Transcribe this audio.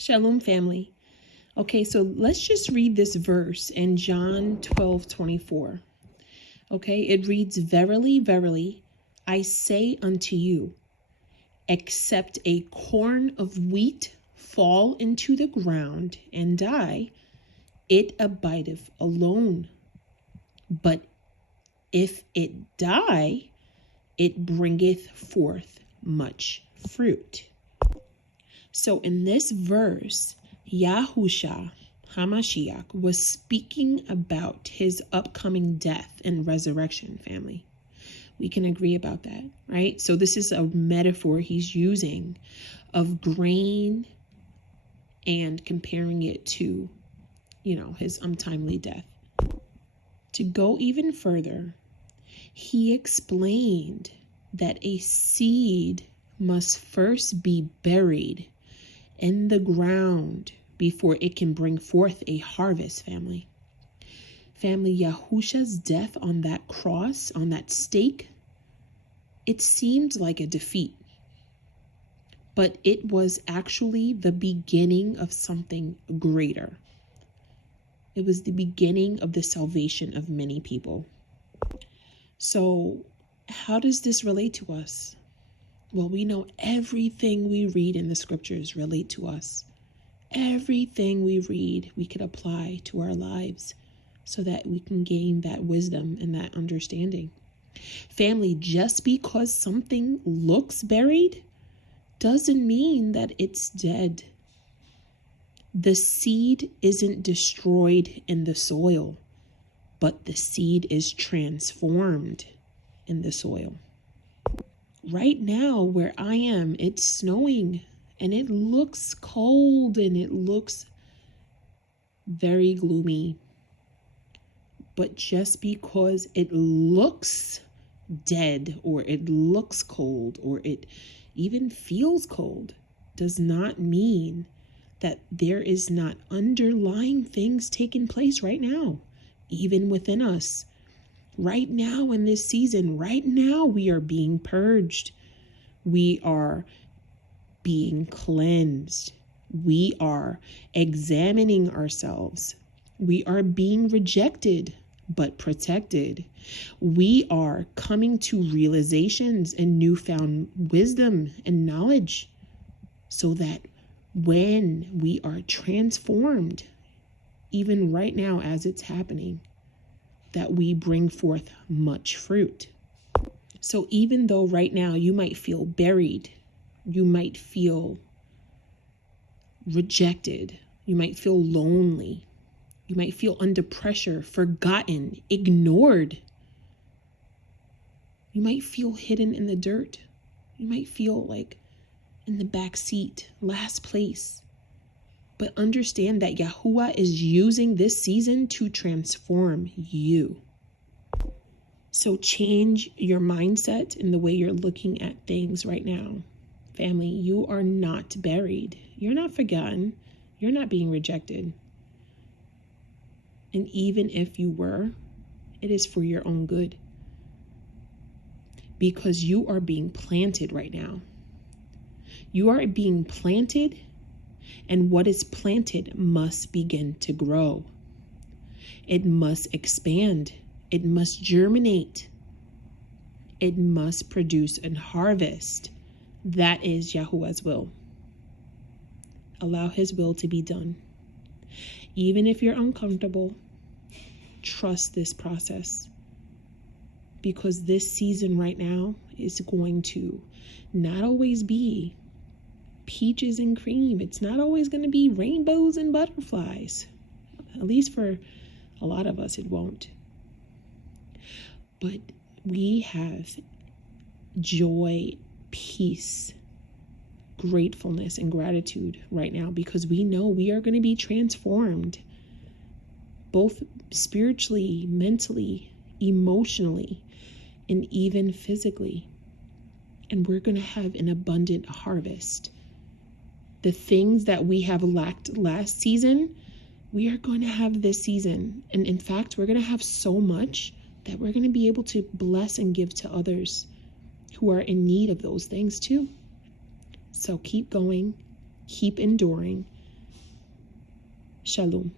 Shalom, family. Okay, so let's just read this verse in John 12:24. Okay, it reads, "Verily, verily, I say unto you, except a corn of wheat fall into the ground and die, it abideth alone. But if it die, it bringeth forth much fruit." So in this verse, Yahushua HaMashiach was speaking about his upcoming death and resurrection, family. We can agree about that, right? So this is a metaphor he's using of grain and comparing it to, his untimely death. To go even further, he explained that a seed must first be buried in the ground before it can bring forth a harvest, family. Family, Yahusha's death on that cross, on that stake, it seemed like a defeat. But it was actually the beginning of something greater. It was the beginning of the salvation of many people. So how does this relate to us? Well, we know everything we read in the scriptures relate to us. Everything we read, we could apply to our lives so that we can gain that wisdom and that understanding. Family, just because something looks buried doesn't mean that it's dead. The seed isn't destroyed in the soil, but the seed is transformed in the soil. Right now, where I am, it's snowing and it looks cold and it looks very gloomy. But just because it looks dead or it looks cold or it even feels cold does not mean that there is not underlying things taking place right now, even within us. Right now in this season, right now we are being purged. We are being cleansed. We are examining ourselves. We are being rejected but protected. We are coming to realizations and newfound wisdom and knowledge so that when we are transformed, even right now as it's happening, that we bring forth much fruit. So even though right now you might feel buried, you might feel rejected, you might feel lonely, you might feel under pressure, forgotten, ignored. You might feel hidden in the dirt. You might feel like in the back seat, last place. But understand that Yahuwah is using this season to transform you. So change your mindset in the way you're looking at things right now. Family, you are not buried. You're not forgotten. You're not being rejected. And even if you were, it is for your own good. Because you are being planted right now. You are being planted, and what is planted must begin to grow. It must expand. It must germinate. It must produce and harvest. That is Yahuwah's will. Allow his will to be done. Even if you're uncomfortable, trust this process. Because this season right now is going to not always be peaches and cream. It's not always going to be rainbows and butterflies. At least for a lot of us, it won't. But we have joy, peace, gratefulness, and gratitude right now because we know we are going to be transformed both spiritually, mentally, emotionally, and even physically. And we're going to have an abundant harvest. The things that we have lacked last season, we are going to have this season. And in fact, we're going to have so much that we're going to be able to bless and give to others who are in need of those things too. So keep going, keep enduring, Shalom.